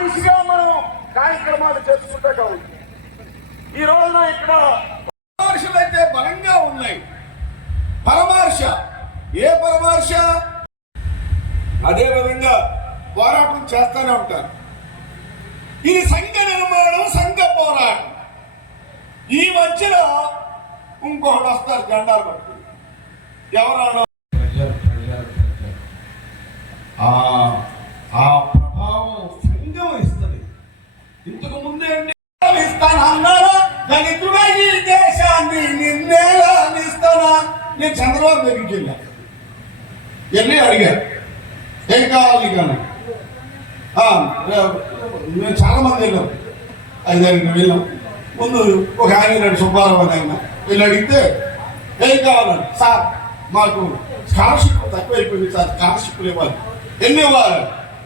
దిశగా మనం కార్యక్రమాలు చేసుకుంటే కావచ్చు. ఈ రోజున ఇక్కడ పరామర్శలు అయితే బలంగా ఉన్నాయి. పరమార్శ ఏ పరమార్శ అదే విధంగా పోరాటం చేస్తూనే ఉంటారు. ఇది సంఘ నిర్మాణం సంఘ పోరాటం. ఈ మధ్యలో ఇంకొకటి వస్తారు జెండాలు పట్టుకుని. ఎవరు దళితుడా ఈ దేశాన్ని నిన్నేలా అందిస్తానా నేను చంద్రబాబు దగ్గరికి వెళ్ళా. వెళ్ళి అడిగారు? ఏం కావాలి కానీ ఆ, మేము చాలా మంది వెళ్ళాం. ఐదారు వెళ్ళాం. ముందు ఒక ఆయన రెండు సుబ్బారావు అని ఆయన. వెళ్ళి అడిగితే ఏం కావాలండి సార్ మాకు స్కాలర్షిప్ తక్కువ అయిపోయింది సార్ స్కాలర్షిప్లు ఇవ్వాలి ఎన్ని ఇవ్వాలి?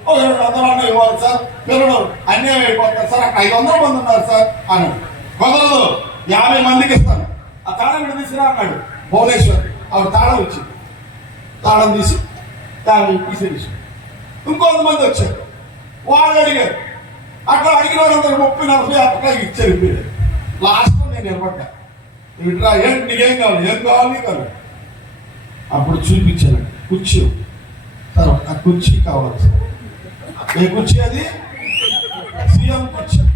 ఒక రెండు వందల అన్న ఇవ్వాలి సార్. పిల్లలు అన్యాయం అయిపోతారు సార్. అక్కడ ఐదు వందల మంది ఉన్నారు సార్ అన్నాడు. కుదరదు యాభై మందికి ఇస్తాను. ఆ తాళం విడదీసిరా అన్నాడు. భువనేశ్వర్. ఆవిడ తాళం వచ్చింది తాళం తీసి తాళం తీసేసి. ఇంకొంతమంది వచ్చారు. వాళ్ళు అడిగారు. అక్కడ అడిగిన వాళ్ళందరూ ముప్పై నలభై అక్కడ ఇచ్చారు మీరు లాస్ట్ నేను నిలబడ్డా. ఇట్లా ఏం నీకేం కావాలి? ఏం కావాలి కాదు అప్పుడు చూపించాను. కుర్చీ. సరే ఆ కుర్చీ కావాలి సార్. ఏ కుర్చీ అది? సీఎం కుర్చీ.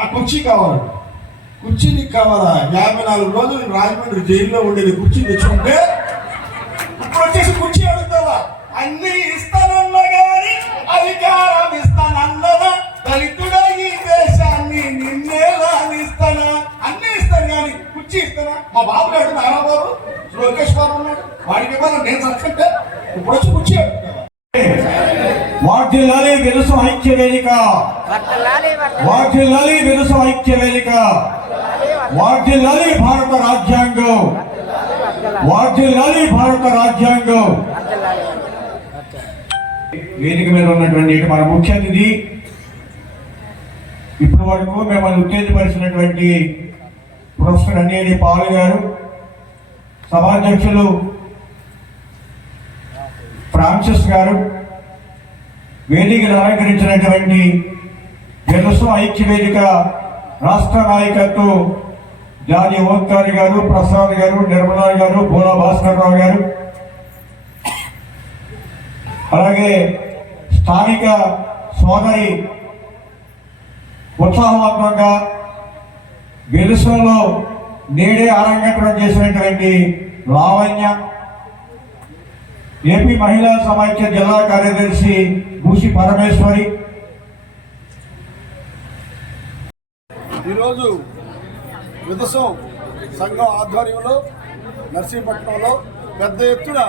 ఆ కుర్చీ కావాలి. కుర్చీ నీకు కావాలా? యాభై నాలుగు రోజులు రాజమండ్రి జైల్లో ఉండేది కుర్చీ తెచ్చుకుంటే ఇప్పుడు వచ్చేసి కుర్చీ అడుగుతావా? అన్ని ఇస్తానన్నా గాని అధికారం ఇస్తానన్నదా? దళితుడా ఈ దేశాన్ని నిన్నేలా ఇస్తానా అన్ని ఇస్తాను కానీ కుర్చీ ఇస్తానా? మా బాబు గారు నారా బాబు లోకేష్ బాబు ఉన్నాడు. వాడికి ఇవ్వాలి నేను చచ్చుకుంటే ఇప్పుడు వచ్చి కుర్చీ అడుగుతావా? వాటిల్లాలి వెలుసు ఐక్య వేదిక. వాటిల్లాలి వెలుసు ఐక్య వేదిక. వాటిల్లాలి భారత రాజ్యాంగం. వాటిల్లాలి భారత రాజ్యాంగం. వేదిక మీద ఉన్నటువంటి మన ముఖ్య అతిథి ఇప్పటి వరకు మిమ్మల్ని ఉత్తేజపరిచినటువంటి ప్రొఫెసర్ అన్నేడి పాల్ గారు సభాధ్యక్షులు ఫ్రాన్సిస్ గారు వేదికను అలంకరించినటువంటి తెలుసు ఐక్య వేదిక రాష్ట్ర నాయకత్వం జాని ఓంకారి గారు ప్రసాద్ గారు నిర్మలా గారు బోలా భాస్కర్ రావు గారు. అలాగే స్థానిక సోదరి ఉత్సాహవంతంగా వెలుసులో నేడే అరంగేట్రం చేసినటువంటి లావణ్య ఏపీ మహిళా సమాఖ్య జిల్లా కార్యదర్శి భూషి పరమేశ్వరి. ఈరోజు విదసం సంఘం ఆధ్వర్యంలో నర్సీపట్నంలో పెద్ద ఎత్తున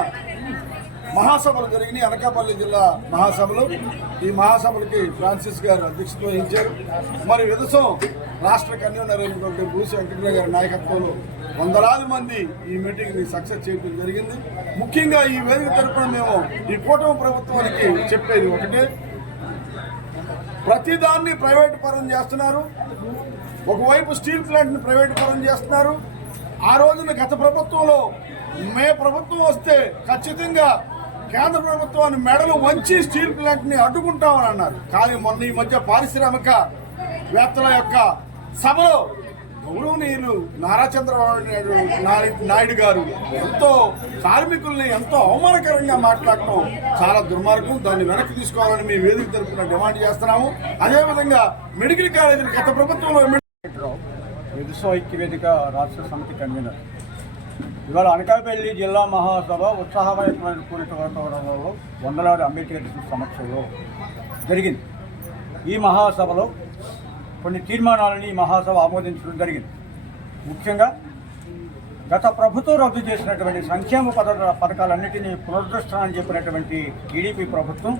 మహాసభలు జరిగినాయి. అనకాపల్లి జిల్లా మహాసభలు. ఈ మహాసభలకి ఫ్రాన్సిస్ గారు అధ్యక్షత వహించారు. మరి విదసం రాష్ట్ర కన్వీనర్ అయినటువంటి భూసి వెంకటరావు గారి నాయకత్వంలో వందలాది మంది ఈ మీటింగ్ని సక్సెస్ చేయడం జరిగింది. ముఖ్యంగా ఈ వేదిక తరపున మేము ఈ కూటమి ప్రభుత్వానికి చెప్పేది ఒకటే. ప్రతిదాన్ని ప్రైవేట్ పరం చేస్తున్నారు. ఒకవైపు స్టీల్ ప్లాంట్ని ప్రైవేట్ చేస్తున్నారు. ఆ రోజున గత ప్రభుత్వంలో మే ప్రభుత్వం వస్తే ఖచ్చితంగా కేంద్ర ప్రభుత్వాన్ని మెడలు వంచి స్టీల్ ప్లాంట్ని అడ్డుకుంటామని అన్నారు. కానీ మొన్న ఈ మధ్య పారిశ్రామిక వేత్తల యొక్క సభలో గౌరవనీయులు నారా చంద్రబాబు నాయుడు నాయుడు- నాయుడు గారు ఎంతో కార్మికుల్ని ఎంతో అవమానకరంగా మాట్లాడటం చాలా దుర్మార్గం. దాన్ని వెనక్కి తీసుకోవాలని మేము వేదిక తరఫున డిమాండ్ చేస్తున్నాము. అదేవిధంగా మెడికల్ కాలేజీలు గత ప్రభుత్వంలో విశ్వ ఐక్యవేదిక రాష్ట్ర సమితి కన్వీనర్. ఇవాళ అనకాపల్లి జిల్లా మహాసభ ఉత్సాహమైన పూరిత వాతావరణంలో వందలాది అంబేద్కర్ సమక్షంలో జరిగింది. ఈ మహాసభలో కొన్ని తీర్మానాలని ఈ మహాసభ ఆమోదించడం జరిగింది. ముఖ్యంగా గత ప్రభుత్వం రద్దు చేసినటువంటి సంక్షేమ పథ పథకాలన్నింటినీ పునరుద్ధరిస్తానని చెప్పినటువంటి టీడీపీ ప్రభుత్వం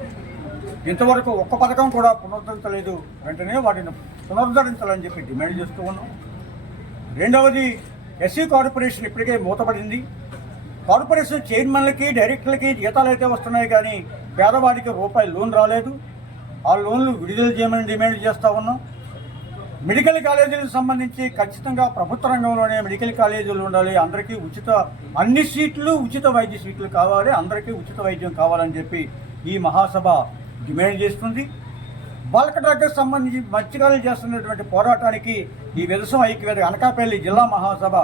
ఇంతవరకు ఒక్క పథకం కూడా పునరుద్ధరించలేదు. వెంటనే వాటిని పునరుద్ధరించాలని చెప్పి డిమాండ్ చేస్తూ ఉన్నాం. రెండవది ఎస్సీ కార్పొరేషన్ ఇప్పటికే మూతపడింది. కార్పొరేషన్ చైర్మన్లకి డైరెక్టర్లకి జీతాలు అయితే వస్తున్నాయి కానీ పేదవాడికి రూపాయి లోన్ రాలేదు. ఆ లోన్లు విడుదల చేయమని డిమాండ్ చేస్తూ ఉన్నాం. మెడికల్ కాలేజీలకు సంబంధించి ఖచ్చితంగా ప్రభుత్వ రంగంలోనే మెడికల్ కాలేజీలు ఉండాలి. అందరికీ ఉచిత అన్ని సీట్లు ఉచిత వైద్య సీట్లు కావాలి. అందరికీ ఉచిత వైద్యం కావాలని చెప్పి ఈ మహాసభ డిమాండ్ చేస్తుంది. బల్క్ డ్రగ్కి సంబంధించి మత్స్యకారులు చేస్తున్నటువంటి పోరాటానికి ఈ విదసం ఐక్యవేద అనకాపల్లి జిల్లా మహాసభ